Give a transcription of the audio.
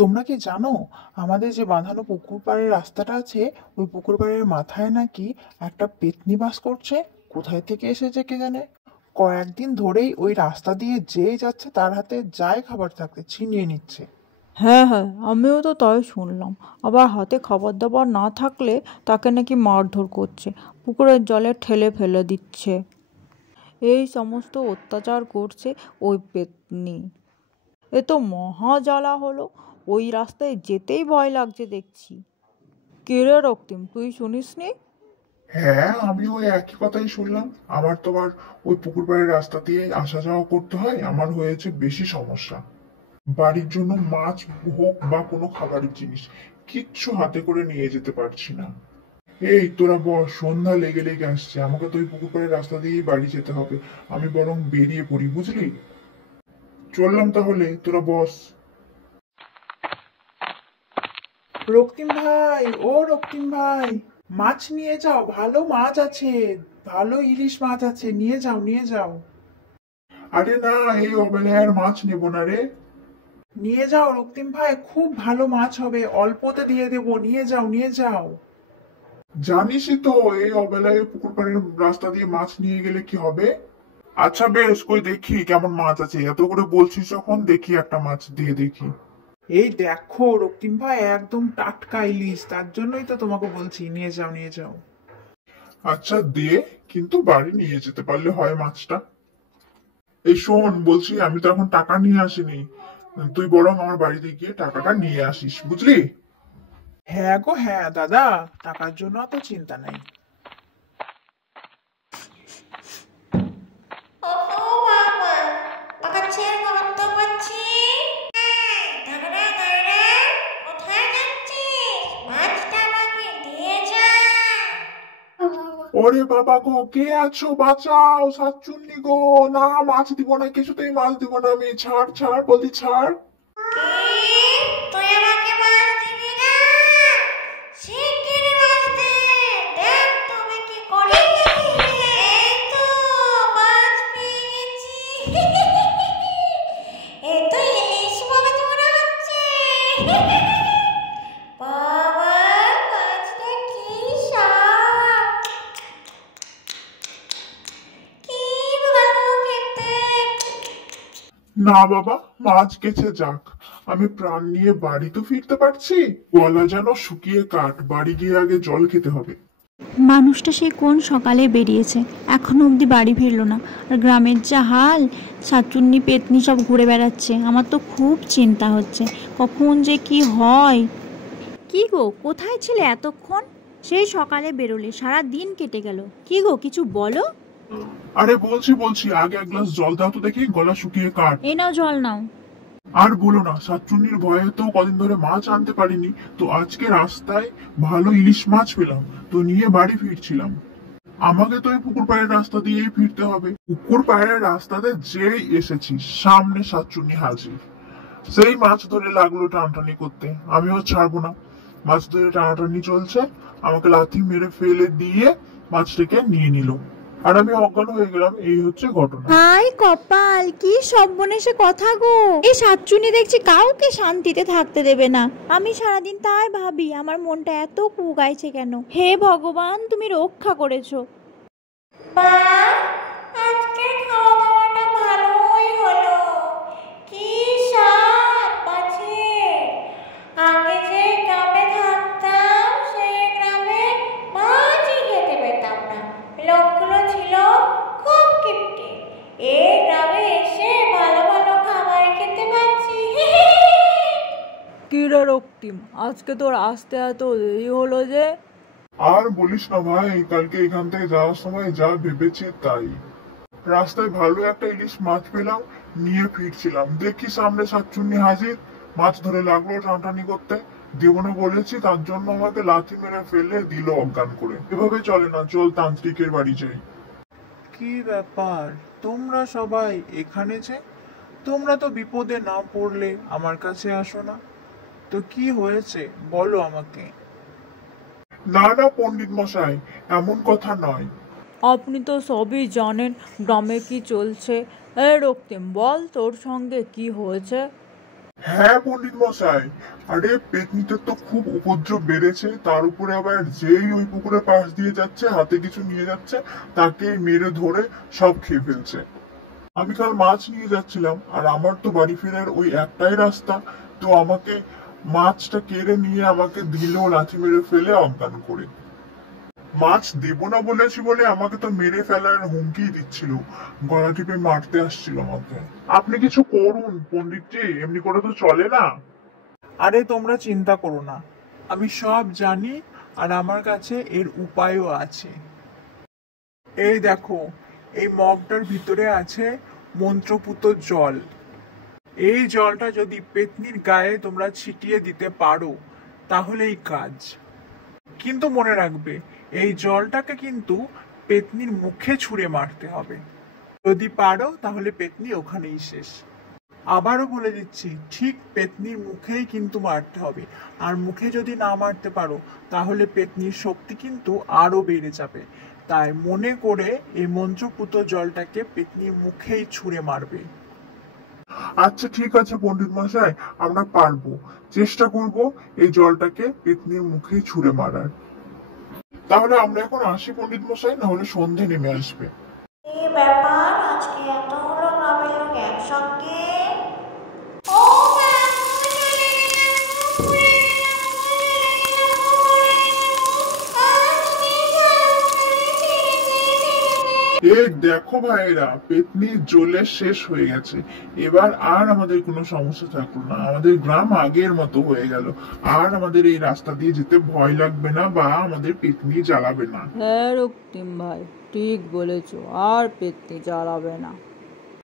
তোমরা কি জানো, আমাদের যে বাঁধানো পুকুর পাড়ের রাস্তাটা আছে, ওই পুকুর পাড়ের মাথায় নাকি একটা পেত্নী বাস করছে। কোথায় থেকে এসেছে কে জানে। কয়েকদিন ধরেই ওই রাস্তা দিয়ে যেই যাচ্ছে তার হাতে যাই খাবার থাকতে ছিনিয়ে নিচ্ছে। হ্যাঁ হ্যাঁ, আমিও তো তাই শুনলাম। আবার হাতে খাবার দাবার না থাকলে তাকে নাকি মারধর করছে, পুকুরের জলে ঠেলে ফেলে দিচ্ছে। এই সমস্ত অত্যাচার করছে ওই পেতনি। এ তো মহা জ্বালা হলো, ওই রাস্তায় যেতেই ভয় লাগছে দেখছি। কে রে রক্তিম, তুই শুনিসনি? হ্যাঁ, আমি ওই একই কথাই শুনলাম। আমার তো আবার ওই পুকুর পাড়ের রাস্তা দিয়ে আসা যাওয়া করতে হয়। আমার হয়েছে বেশি সমস্যা। বাড়ির জন্য মাছ হোক বা কোনো খাবারের জিনিস, কিচ্ছু হাতে করে নিয়ে যেতে পারছি না। এই তোরা বস, সন্ধ্যা লেগে লেগে আসছে, আমাকে তো ওই পুকুর পাড়ের রাস্তা দিয়েই বাড়ি যেতে হবে। আমি বরং বেরিয়ে পড়ি, বুঝলি? চললাম তাহলে, তোরা বস। রক্তিম ভাই, ও রক্তিম ভাই, মাছ নিয়ে যাও, ভালো মাছ আছে, ভালো ইলিশ মাছ আছে, নিয়ে যাও নিয়ে যাও। আরে না, এই অবেলায় আর মাছ নেবো না রে। নিয়ে যাও রক্তিম ভাই, খুব ভালো মাছ হবে, অল্পতে দিয়ে দেবো, নিয়ে যাও নিয়ে যাও। জানিসই তো, এই অবেলায় পুকুর পাড়ের রাস্তা দিয়ে মাছ নিয়ে গেলে কি হবে। আচ্ছা বেশ, কই দেখি কেমন মাছ আছে, এত করে বলছিস যখন, দেখি একটা মাছ দিয়ে দেখি। এই দেখো রক্তিম ভাই, একদম টাটকা ইলিশ, তার জন্যই তো তোমাকে বলছি নিয়ে যাও নিয়ে যাও। আচ্ছা দে, কিন্তু বাড়ি নিয়ে যেতে পারলে হয় মাছটা। এই শোন, বলছি আমি তো এখন টাকা নিয়ে আসিনি, তুই বরং আমার বাড়িতে গিয়ে টাকাটা নিয়ে আসিস, বুঝলি? হ্যাঁ গো হ্যাঁ দাদা, টাকার জন্য অত চিন্তা নাই। ওহো বাবা, মাছের গন্ধ পাচ্ছি। দাঁড়া দাঁড়া, কোথায় যাচ্ছিস? মাছটা আমাকে দিয়ে যা। ওরে বাবা গো, কে আছো, বাঁচাও, সাতচুন্নি গো। না, মাছ দিব না, কিছুতেই মাছ দিব না আমি। ছাড় ছাড় বলছি, ছাড়। কি? তুই আমাকে মাছ দিবি না? শিগগিরই মাছ দে। দেখ তুমি কি করে। এই তো মাছ পেয়ে গেছি। এ তো ইলিশ মাছ মনে হচ্ছে। বাবা, মাছটা কি স্বাদ! কি ভালো খেতে! না বাবা, মাছ গেছে যাক, আমি প্রাণ নিয়ে বাড়ি তো ফিরতে পারছি। গলা যেন শুকিয়ে কাঠ, বাড়ি গিয়ে আগে জল খেতে হবে। মানুষটা সে কোন সকালে বেরিয়েছে, এখনো অবধি বাড়ি ফিরলো না। আর গ্রামের যা হাল, শাকচুন্নি পেতনি সব ঘুরে বেড়াচ্ছে। আমার তো খুব চিন্তা হচ্ছে কখন যে কি হয়। কি গো, কোথায় ছিলে এতক্ষণ? সেই সকালে বেরোলে, সারা দিন কেটে গেল। কি গো, কিছু বলো। আরে বলছি বলছি, আগে এক গ্লাস জল দাও তো দেখি, গলা শুকিয়ে কাঠ। এই নাও জল নাও। আর বলো না, সাতচুন্নির ভয়ে তো কদিন ধরে মাছ আনতে পারিনি, তো আজকে রাস্তায় ভালো ইলিশ মাছ পেলাম, তো নিয়ে বাড়ি ফিরছিলাম। আমাকে তো এই পুকুর পাড়ের রাস্তা দিয়েই ফিরতে হবে। পুকুর পাড়ের রাস্তাতে যেই এসেছি, সামনে সাতচুন্নি হাজির। সেই মাছ ধরে লাগলো টানটানি করতে, আমিও ছাড়বো না। মাছ ধরে টানাটানি চলছে, আমাকে লাথি মেরে ফেলে দিয়ে মাছটাকে নিয়ে নিল, আর আমি অজ্ঞান হয়ে গেলাম। এই হচ্ছে ঘটনা। হাই কপাল, কি সর্বনেশে কথা গো। এই সাতচুনি দেখছি কাউকে শান্তিতে থাকতে দেবে না। আমি সারাদিন তাই ভাবি, আমার মনটা এত কুগাইছে কেন। হে ভগবান, তুমি রক্ষা করেছো। বা, আজকের খাওয়া দাওয়াটা ভালোই হলো। কি স্বাদ মাছের! আগে যে গ্রামে থাকতাম, সেই গ্রামে মাছই খেতে পেতাম না। লোকগুলো ছিল খুব কিপটে। এই গ্রামে এসে ভালো ভালো খাবার খেতে পাচ্ছি। কি রে রক্তিম, আজকে তোর আসতে এত দেরি হলো যে? আর বলিস না ভাই, কালকে এখান থেকে যাওয়ার সময় যা ভেবেছি তাই। রাস্তায় ভালো একটা ইলিশ মাছ পেলাম, নিয়ে ফিরছিলাম, দেখি সামনে শাকচুন্নি হাজির। মাছ ধরে লাগলো টানটানি করতে, দেবনে বলেছি, তার জন্য আমাকে লাথি মেরে ফেলে দিল অজ্ঞান করে। এভাবে চলে না, চল তান্ত্রিকের বাড়ি যাই। কি ব্যাপার, তোমরা সবাই এখানে যে? তোমরা তো বিপদে না পড়লে আমার কাছে আসো না, তো কি হয়েছে বলো আমাকে। না না পণ্ডিত মশাই, এমন কথা নয়। আপনি তো সবই জানেন গ্রামে কি চলছে। এই রক্তিম, বল তোর সঙ্গে কি হয়েছে। হ্যাঁ পণ্ডিত মশাই, আরে পেতনিটার তো খুব উপদ্রব বেড়েছে, তার উপরে আবার যেই ওই পুকুরের পাশ দিয়ে যাচ্ছে হাতে কিছু নিয়ে যাচ্ছে তাকে মেরে ধরে সব খেয়ে ফেলছে। আমি কাল মাছ নিয়ে যাচ্ছিলাম, আর আমার তো বাড়ি ফেরার ওই একটাই রাস্তা, তো আমাকে মাছটা কেড়ে নিয়ে আমাকে দিল লাথি মেরে ফেলে অজ্ঞান করে। মাছ দেব না বলেছি বলে আমাকে তো মেরে ফেলার হুমকি দিচ্ছিল, গলা টিপে মারতে আসছিল আমাকে। আপনি কিছু করুন পণ্ডিতজি, এমনি করে তো চলে না। আরে তোমরা চিন্তা করো না, আমি সব জানি, আর আমার কাছে এর উপায়ও আছে। এই দেখো, এই মগটার ভিতরে আছে মন্ত্রপুত জল। এই জলটা যদি পেতনির গায়ে তোমরা ছিটিয়ে দিতে পারো তাহলেই কাজ। কিন্তু মনে রাখবে, এই জলটাকে কিন্তু পেতনির মুখে ছুঁড়ে মারতে হবে। যদি পারো তাহলে পেতনি ওখানেই শেষ। আবারও বলে দিচ্ছি, ঠিক পেতনির মুখেই কিন্তু মারতে হবে। আর মুখে যদি না মারতে পারো তাহলে পেতনির শক্তি কিন্তু আরো বেড়ে যাবে। তাই মনে করে এই মন্ত্রপুত জলটাকে পেতনির মুখেই ছুঁড়ে মারবে। আচ্ছা ঠিক আছে পণ্ডিত মশাই, আমরা পারবো, চেষ্টা করব এই জলটাকে পেতনির মুখে ছুঁড়ে মারার। তাহলে আমরা এখন আসি পণ্ডিত মশাই, না হলে সন্ধে নেমে আসবে। এই ব্যাপার, আজকে এতগুলো গ্রামের লোক একসঙ্গে। ও মা, এই দেখো ভাইয়েরা, পেতনির জ্বলে শেষ হয়ে গেছে। এবার আর আমাদের কোনো সমস্যা থাকলো না, আমাদের গ্রাম আগের মতো হয়ে গেল। আর আমাদের এই রাস্তা দিয়ে যেতে ভয় লাগবে না, বা আমাদের পেতনি জ্বালাবে না। হ্যাঁ রক্তিম ভাই, ঠিক বলেছো, আর পেতনি জ্বালাবে না।